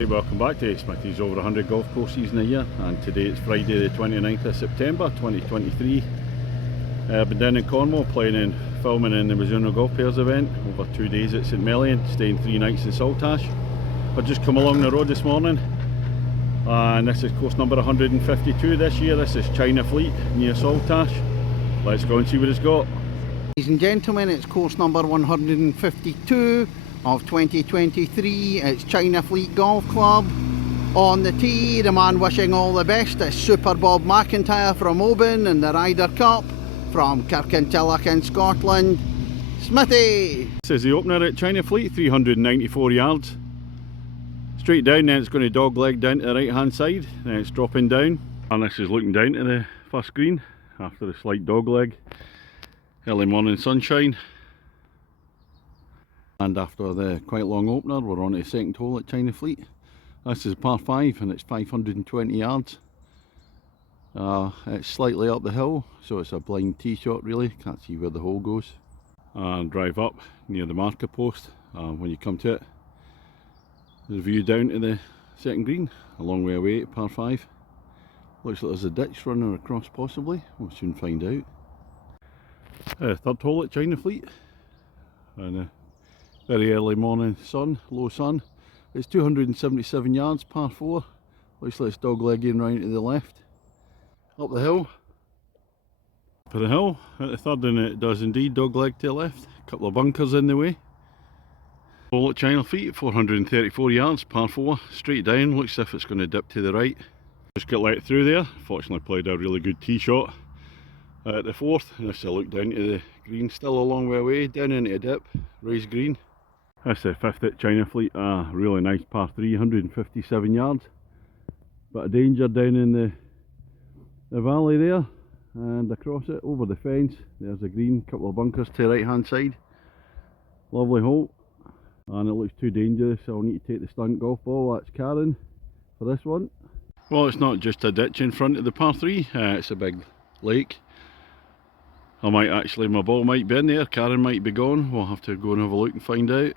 Hey, welcome back to Smithy's over 100 golf courses in a year, and today it's Friday the 29th of September 2023. I've been down in Cornwall playing and filming in the Mizuno Golf Pairs event over 2 days at St Melian, staying 3 nights in Saltash. I've just come along the road this morning, and this is course number 152 this year. This is China Fleet near Saltash. Let's go and see what it's got. Ladies and gentlemen, it's course number 152 of 2023. It's China Fleet Golf Club. On the tee, the man wishing all the best is Super Bob McIntyre from Oban in the Ryder Cup from Kirkintilloch in Scotland, Smithy. This is the opener at China Fleet, 394 yards. Straight down, then it's going to dog leg down to the right hand side, then it's dropping down. And this is looking down to the first green after the slight dog leg. Early morning sunshine. And after the quite long opener, we're on to the second hole at China Fleet. This is par 5 and it's 520 yards. It's slightly up the hill, so it's a blind tee shot really, can't see where the hole goes. And drive up near the marker post. When you come to it, the view down to the second green, a long way away at par 5. Looks like there's a ditch running across possibly, we'll soon find out. Third hole at China Fleet. And very early morning sun, low sun. It's 277 yards, par 4. Looks like it's dog legging round to the left. Up the hill. Up the hill at the third, and it does indeed dog leg to the left. A couple of bunkers in the way. Hole at China Fleet, 434 yards, par 4. Straight down, looks as if it's going to dip to the right. Just got let through there. Fortunately played a really good tee shot at the fourth. And just a look down to the green, still a long way away, down into a dip, raised green. That's the fifth at China Fleet, a really nice par 3, 157 yards. Bit of danger down in the valley there, and across it, over the fence, there's a green, couple of bunkers to the right hand side. Lovely hole, and it looks too dangerous, so I'll need to take the stunt golf ball. That's Karen for this one. Well, it's not just a ditch in front of the par 3, it's a big lake. My ball might be in there, Karen might be gone. We'll have to go and have a look and find out.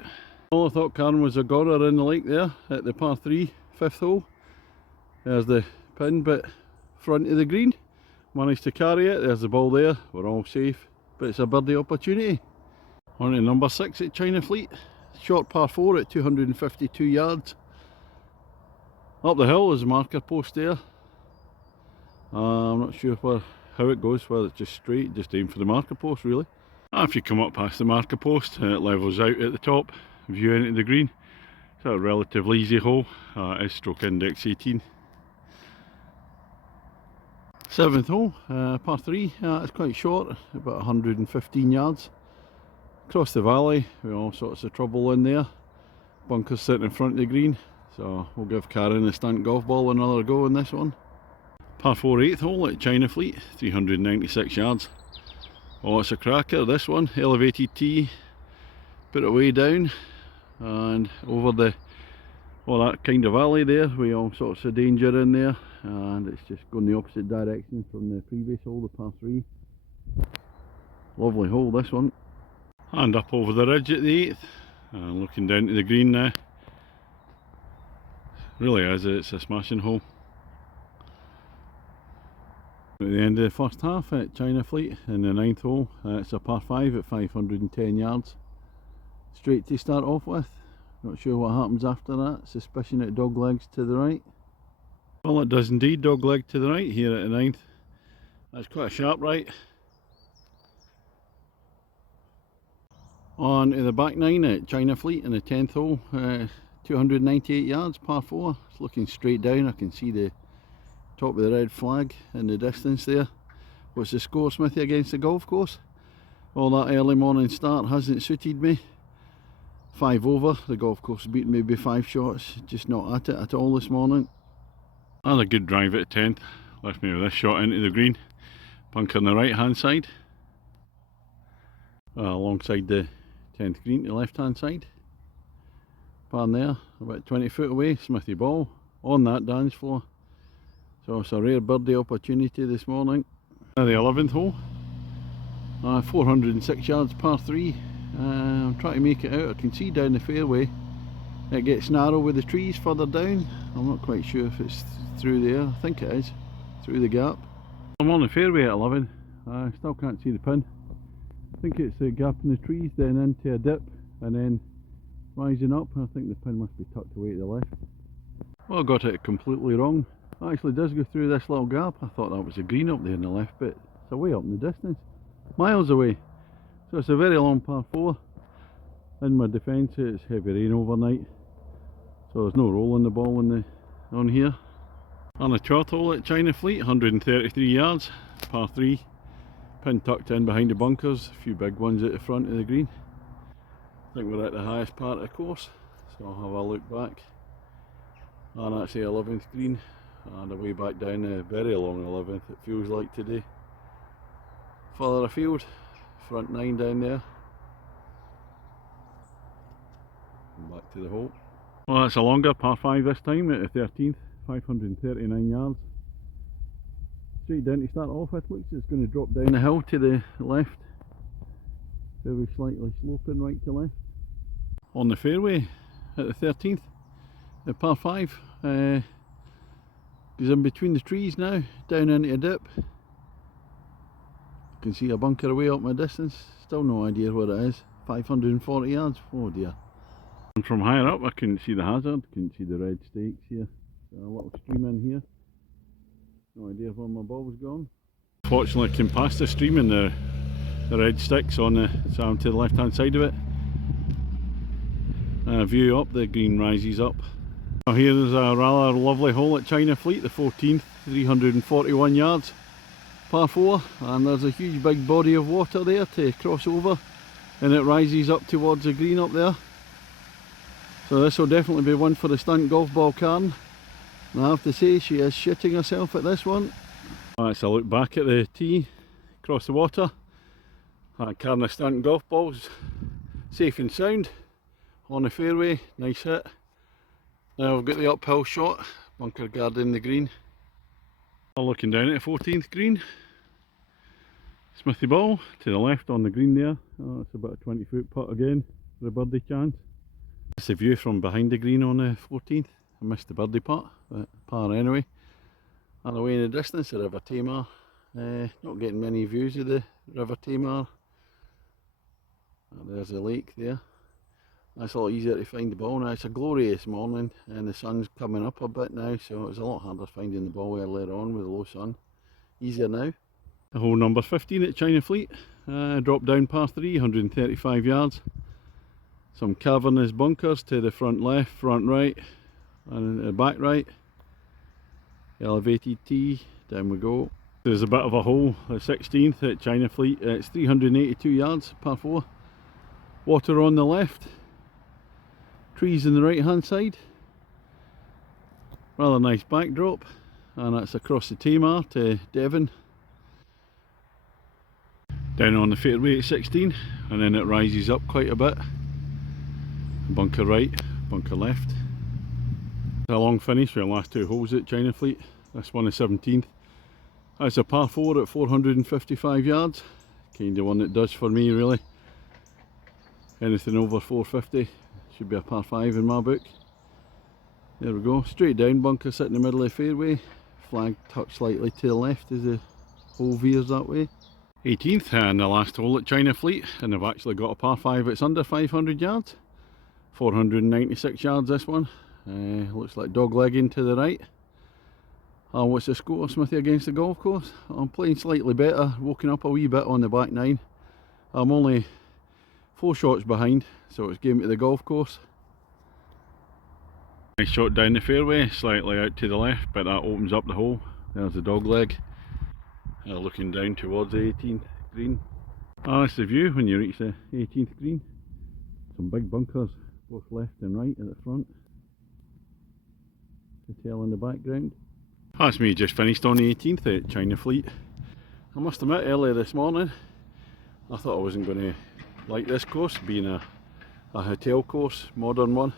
Well, I thought Karen was a gorer in the lake there at the par 3, 5th hole. There's the pin bit front of the green. Managed to carry it, there's the ball there, we're all safe. But it's a birdie opportunity. On to number 6 at China Fleet. Short par 4 at 252 yards. Up the hill is a marker post there. I'm not sure how it goes, whether it's just straight, just aim for the marker post really. If you come up past the marker post, it levels out at the top, view into the green. It's a relatively easy hole, it's stroke index 18. 7th hole, par 3, it's quite short, about 115 yards. Across the valley, with all sorts of trouble in there. Bunkers sitting in front of the green, so we'll give Karen a stunt golf ball another go in this one. Par 4 8th hole at China Fleet, 396 yards. Oh, it's a cracker, this one. Elevated tee, put it way down, and over that kind of valley there, with all sorts of danger in there, and it's just going the opposite direction from the previous hole, the par 3. Lovely hole, this one. And up over the ridge at the 8th, and looking down to the green now. Really is, it's a smashing hole. At the end of the first half at China Fleet in the 9th hole, it's a par 5 at 510 yards. Straight to start off with. Not sure what happens after that. Suspicion it dog legs to the right. Well, it does indeed dog leg to the right here at the 9th. That's quite a sharp right. On to the back 9 at China Fleet in the 10th hole, 298 yards, par 4. It's looking straight down. I can see the top of the red flag in the distance there. What's the score, Smithy, against the golf course? Well, that early morning start hasn't suited me. 5 over, the golf course beaten me by 5 shots, just not at it at all this morning. And a good drive at 10th, left me with this shot into the green. Bunker on the right hand side. Alongside the 10th green to the left hand side. Pan there, about 20 foot away, Smithy ball on that dance floor. So it's a rare birdie opportunity this morning. The 11th hole, 406 yards, par 3. I'm trying to make it out. I can see down the fairway It gets narrow with the trees further down. I'm not quite sure if it's through there. I think it is, through the gap. I'm on the fairway at 11. I still can't see the pin. I think it's a gap in the trees, then into a dip, and then rising up. I think the pin must be tucked away to the left. Well, I got it completely wrong. It actually does go through this little gap. I thought that was a green up there in the left, but it's away up in the distance, miles away. So it's a very long par 4. In my defence, it's heavy rain overnight, so there's no roll in the ball on here. On the 12th hole at China Fleet, 133 yards, par 3. Pin tucked in behind the bunkers, a few big ones at the front of the green. I think we're at the highest part of the course, so I'll have a look back. And that's the 11th green, and away back down the very long 11th it feels like today. Further afield, front 9 down there. And back to the hole. Well, that's a longer par 5 this time at the 13th, 539 yards. Straight down to start off with. Looks it's going to drop down the hill to the left. Very slightly sloping right to left. On the fairway at the 13th, the par 5 goes in between the trees now, down into a dip. You can see a bunker away up my distance. Still no idea what it is. 540 yards. Oh dear. And from higher up I couldn't see the hazard, couldn't see the red stakes here. A little stream in here. No idea where my ball was gone. Fortunately I came past the stream and the red sticks on the, so I'm to the left hand side of it. View up, the green rises up. Now here's a rather lovely hole at China Fleet, the 14th, 341 yards, par 4, and there's a huge big body of water there to cross over, and it rises up towards the green up there. So this will definitely be one for the stunt golf ball Karen. And I have to say she is shitting herself at this one. That's a look back at the tee across the water. Karen the stunt golf balls safe and sound on the fairway, nice hit. Now I've got the uphill shot, bunker guarding the green. Looking down at the 14th green. Smithy ball to the left on the green there. Oh, it's about a 20-foot putt again for the birdie chance. That's the view from behind the green on the 14th. I missed the birdie putt, but par anyway. And away in the distance, the River Tamar. Not getting many views of the River Tamar. There's the lake there. That's a lot easier to find the ball now. It's a glorious morning and the sun's coming up a bit now, so it's a lot harder finding the ball earlier on with the low sun. Easier now. Hole number 15 at China Fleet. Drop down par 3, 135 yards. Some cavernous bunkers to the front left, front right, and the back right. Elevated tee, down we go. There's a bit of a hole, the 16th at China Fleet. It's 382 yards, par 4. Water on the left, trees on the right hand side. Rather nice backdrop, and that's across the Tamar to Devon. Down on the fairway at 16, and then it rises up quite a bit. Bunker right, bunker left. A long finish for the last 2 holes at China Fleet. This one is 17th. That's a par 4 at 455 yards. Kind of one that does for me really. Anything over 450 should be a par 5 in my book. There we go, straight down, bunker sit in the middle of the fairway. Flag tucked slightly to the left as the hole veers that way. 18th and the last hole at China Fleet, and they've actually got a par 5. It's under 500 yards. 496 yards this one. Looks like dog legging to the right. What's the score, Smithy, against the golf course? I'm playing slightly better, woken up a wee bit on the back 9. I'm only 4 shots behind, so it's game to the golf course. Nice shot down the fairway, slightly out to the left, but that opens up the hole. There's the dog leg. Looking down towards the 18th green. That's the view when you reach the 18th green. Some big bunkers, both left and right at the front. The tail in the background. That's me just finished on the 18th at China Fleet. I must admit, earlier this morning I thought I wasn't going to like this course, being a hotel course, modern one.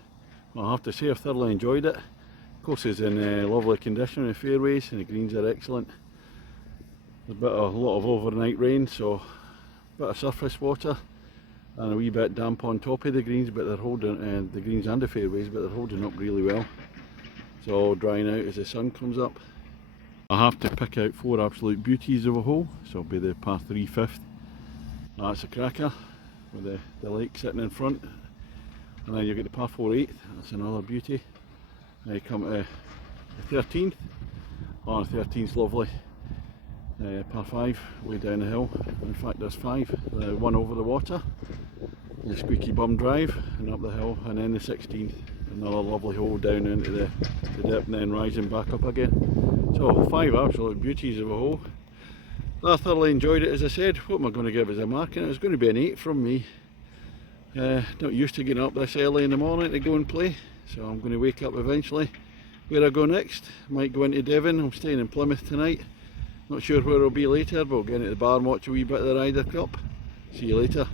Well, I have to say I've thoroughly enjoyed it. The course is in lovely condition, the fairways and the greens are excellent. There's a lot of overnight rain, so a bit of surface water. and a wee bit damp on top of the greens, but they're holding the greens and the fairways, but they're holding up really well. It's all drying out as the sun comes up. I have to pick out 4 absolute beauties of a hole, so it'll be the par 3 fifth. That's a cracker with the lake sitting in front, and then you get the par 4 eighth. That's another beauty. Now you come to the 13th. Oh, the 13th's lovely. Par 5 way down the hill. In fact, there's 5. The one over the water, the squeaky bum drive, and up the hill, and then the 16th. Another lovely hole down into the dip and then rising back up again. So 5 absolute beauties of a hole. I thoroughly enjoyed it, as I said. What am I going to give as a marking? It's going to be an 8 from me. Not used to getting up this early in the morning to go and play, so I'm going to wake up eventually. Where I go next? Might go into Devon. I'm staying in Plymouth tonight. Not sure where I'll be later, but we'll get into the bar and watch a wee bit of the Ryder Cup. See you later.